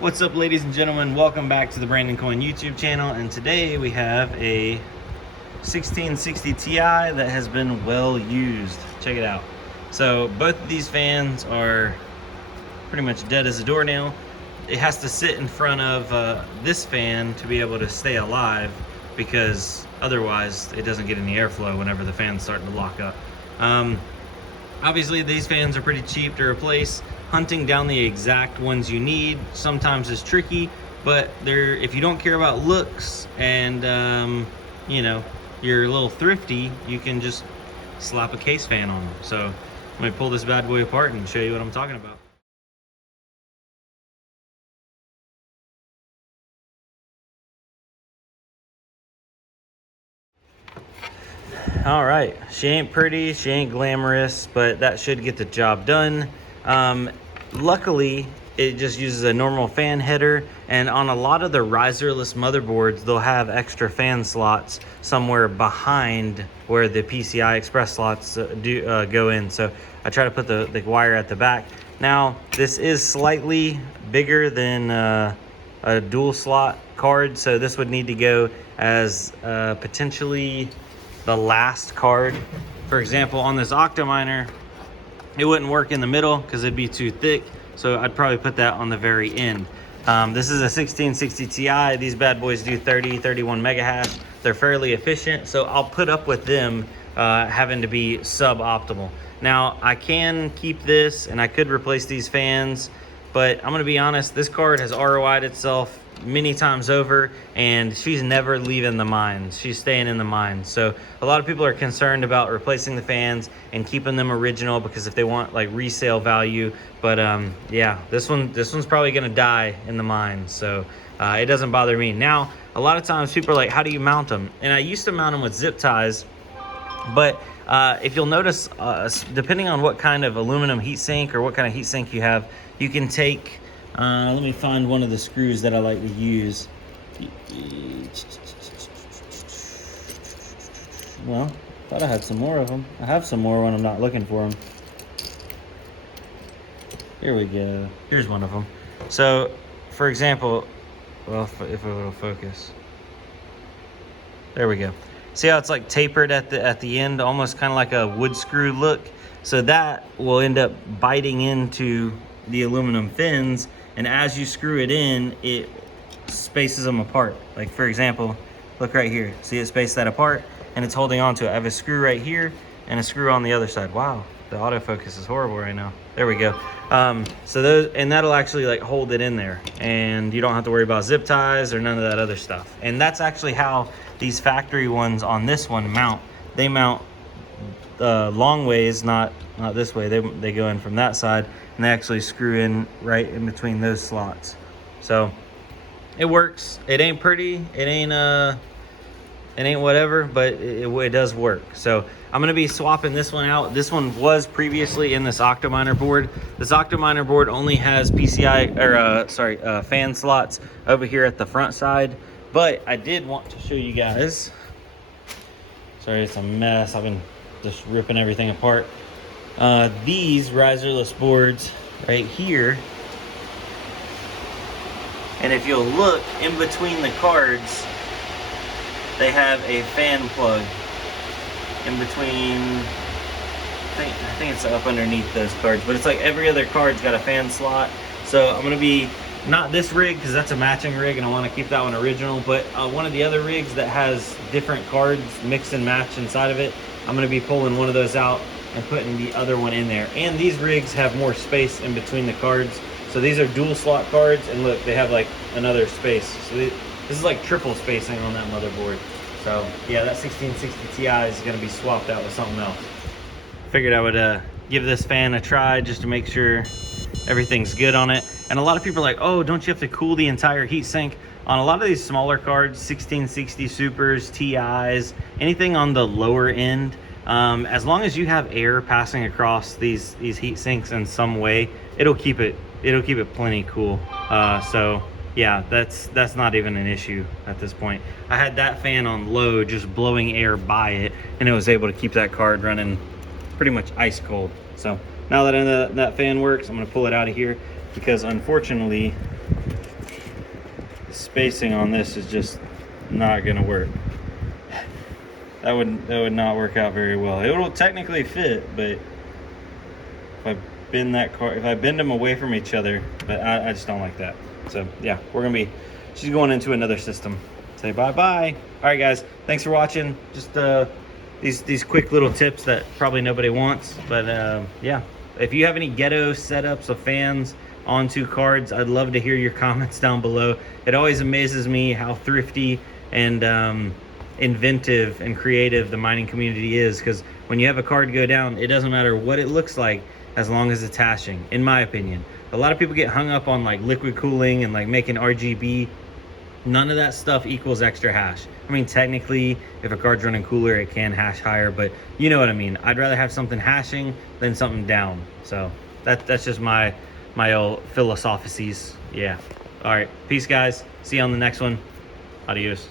What's up, ladies and gentlemen? Welcome back to the Brandon Coin YouTube channel, and today we have a 1660 Ti that has been well used. Check it out. So both of these fans are pretty much dead as a doornail. It has to sit in front of this fan to be able to stay alive, because otherwise it doesn't get any airflow whenever the fan's starting to lock up. Obviously these fans are pretty cheap to replace. Hunting down the exact ones you need sometimes is tricky, but if you don't care about looks and you know, you're a little thrifty, you can just slap a case fan on them. So let me pull this bad boy apart and show you what I'm talking about. All right, she ain't pretty, she ain't glamorous, but that should get the job done. Luckily, it just uses a normal fan header, and on a lot of the riserless motherboards, they'll have extra fan slots somewhere behind where the PCI Express slots go in. So I try to put the wire at the back. Now, this is slightly bigger than a dual slot card, so this would need to go as potentially the last card. For example, on this Octominer, it wouldn't work in the middle because it'd be too thick, so I'd probably put that on the very end. This is a 1660 Ti. These bad boys do 31 megahash. They're fairly efficient, so I'll put up with them having to be suboptimal. Now, I can keep this and I could replace these fans, but I'm gonna be honest, this card has ROI'd itself many times over, and she's never leaving the mines. She's staying in the mines. So a lot of people are concerned about replacing the fans and keeping them original, because if they want like resale value. But yeah, this one's probably gonna die in the mines, so it doesn't bother me. Now, a lot of times people are like, how do you mount them? And I used to mount them with zip ties, but if you'll notice, depending on what kind of aluminum heatsink or what kind of heatsink you have, you can take let me find one of the screws that I like to use. Well, thought I had some more of them. I have some more when I'm not looking for them. Here we go. Here's one of them. So, for example, well, if it will focus. There we go. See how it's like tapered at the end, almost kind of like a wood screw look? So that will end up biting into the aluminum fins, and as you screw it in, it spaces them apart. Like, for example, look right here. See, it spaced that apart and it's holding on to it. I have a screw right here and a screw on the other side. Wow, the autofocus is horrible right now. There we go. So those, and that'll actually like hold it in there, and you don't have to worry about zip ties or none of that other stuff. And that's actually how these factory ones on this one mount. They mount long ways, not this way. They go in from that side, and they actually screw in right in between those slots. So it works. It ain't pretty, it ain't whatever, but it does work. So I'm gonna be swapping this one out. This one was previously in this Octominer board. This Octominer board only has PCI or fan slots over here at the front side, but I did want to show you guys. Sorry, it's a mess. I've been just ripping everything apart. These riserless boards right here, and if you'll look in between the cards, they have a fan plug in between. I think it's up underneath those cards, but it's like every other card's got a fan slot. So I'm gonna be, not this rig because that's a matching rig and I want to keep that one original, but one of the other rigs that has different cards mix and match inside of it, I'm going to be pulling one of those out and putting the other one in there. And these rigs have more space in between the cards. So these are dual slot cards, and look, they have like another space. So this is like triple spacing on that motherboard. So yeah, that 1660 Ti is going to be swapped out with something else. Figured I would give this fan a try just to make sure everything's good on it. And a lot of people are like, oh, don't you have to cool the entire heatsink? On a lot of these smaller cards, 1660 Supers, TIs, anything on the lower end, as long as you have air passing across these heat sinks in some way, it'll keep it plenty cool. So yeah, that's not even an issue at this point. I had that fan on low, just blowing air by it, and it was able to keep that card running pretty much ice cold. So now that I know that fan works, I'm gonna pull it out of here. because unfortunately the spacing on this is just not gonna work. That would not work out very well. It will technically fit, but if I bend them away from each other, but I just don't like that. So yeah, she's going into another system. Say bye-bye. All right, guys, thanks for watching. Just these quick little tips that probably nobody wants, but yeah. If you have any Ghetto setups of fans onto cards, I'd love to hear your comments down below. It always amazes me how thrifty and inventive and creative the mining community is, because when you have a card go down, it doesn't matter what it looks like as long as it's hashing, in my opinion. A lot of people get hung up on like liquid cooling and like making RGB. None of that stuff equals extra hash. I mean, technically, if a card's running cooler, it can hash higher, but you know what I mean. I'd rather have something hashing than something down. So that's just my old philosophies. Yeah. All right. Peace, guys. See you on the next one. Adios.